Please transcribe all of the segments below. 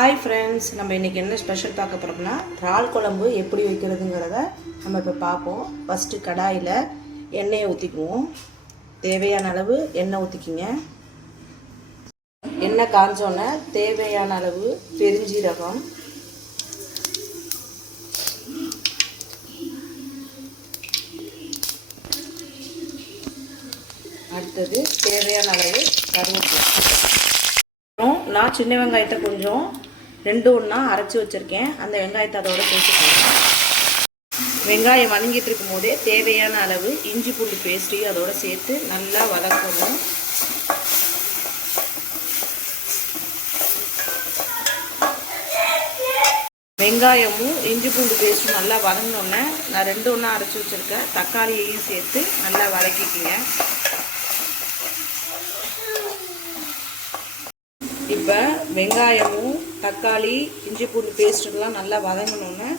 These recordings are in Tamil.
ஹாய் ஃப்ரெண்ட்ஸ் நம்ம இன்றைக்கி என்ன ஸ்பெஷல் பார்க்க போகிறோம்னா இறால் குழம்பு எப்படி வைக்கிறதுங்கிறத நம்ம இப்போ பார்ப்போம். ஃபஸ்ட்டு கடாயில் எண்ணெயை ஊற்றிக்குவோம் தேவையான அளவு எண்ணெய் ஊற்றிக்கிங்க எண்ணெய் காஞ்சோன்னே தேவையான அளவு பெருஞ்சீரகம். அடுத்தது தேவையான அளவு கருவேப்பிலை. அப்புறம் நான் சின்ன வெங்காயத்தை கொஞ்சம் ரெண்டு ஒன்றா அரைச்சி வச்சுருக்கேன். அந்த வெங்காயத்தை அதோட சேர்த்துக்கலாம் வெங்காயம் வதங்கிட்டு இருக்கும் போதே தேவையான அளவு இஞ்சி பூண்டு பேஸ்ட்டையும் அதோட சேர்த்து நல்லா வதக்கணும். வெங்காயமும் இஞ்சி பூண்டு பேஸ்ட்டும் நல்லா வதங்கினோன்னே நான் ரெண்டு ஒன்றா அரைச்சி வச்சுருக்கேன் தக்காளியையும் சேர்த்து நல்லா வதக்கிக்கிங்க. இப்போ வெங்காயமும் தக்காளி இஞ்சி பூண்டு பேஸ்ட்டுலாம் நல்லா வதங்கணுன்னு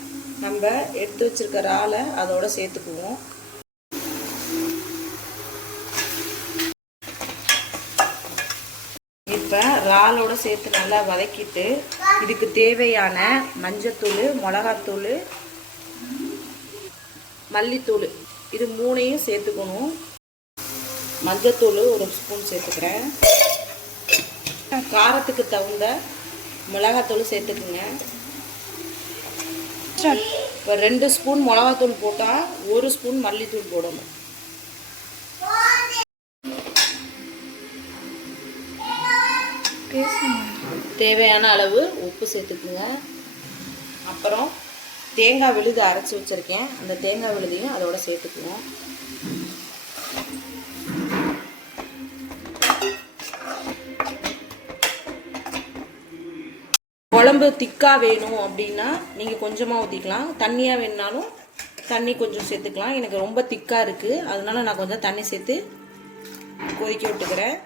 நம்ம எடுத்து வச்சிருக்க இறாலை அதோட சேர்த்துக்குவோம். இப்போ இறாலோடு சேர்த்து நல்லா வதக்கிட்டு இதுக்கு தேவையான மஞ்சத்தூள் மிளகாத்தூள் மல்லித்தூள் இது மூணையும் சேர்த்துக்கணும். மஞ்சத்தூள் ஒரு ஸ்பூன் சேர்த்துக்கிறேன். காரத்துக்கு தகுந்த மிளகாத்தூள் சேர்த்துக்குங்க. இப்போ ரெண்டு ஸ்பூன் மிளகாத்தூள் போட்டால் ஒரு ஸ்பூன் மல்லித்தூள் போடணும். தேவையான அளவு உப்பு சேர்த்துக்குங்க. அப்புறம் தேங்காய் விழுது அரைச்சி வச்சுருக்கேன். அந்த தேங்காய் விழுதையும் அதோட சேர்த்துக்குவோம். குழம்பு திக்காக வேணும் அப்படின்னா நீங்கள் கொஞ்சமாக ஊற்றிக்கலாம் தண்ணியாக வேணுனாலும் தண்ணி கொஞ்சம் சேர்த்துக்கலாம். எனக்கு ரொம்ப திக்காக இருக்குது அதனால நான் கொஞ்சம் தண்ணி சேர்த்து கொதிக்க விட்டுக்கிறேன்.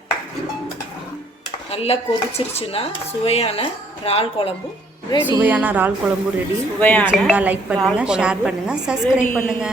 நல்லா கொதிச்சிருச்சுன்னா சுவையான இறால் குழம்பு சுவையான இறால் குழம்பு ரெடி சுவையான லைக் பண்ணுங்க இறால் குழம்பு ஷேர் பண்ணுங்க சப்ஸ்கிரைப் பண்ணுங்க.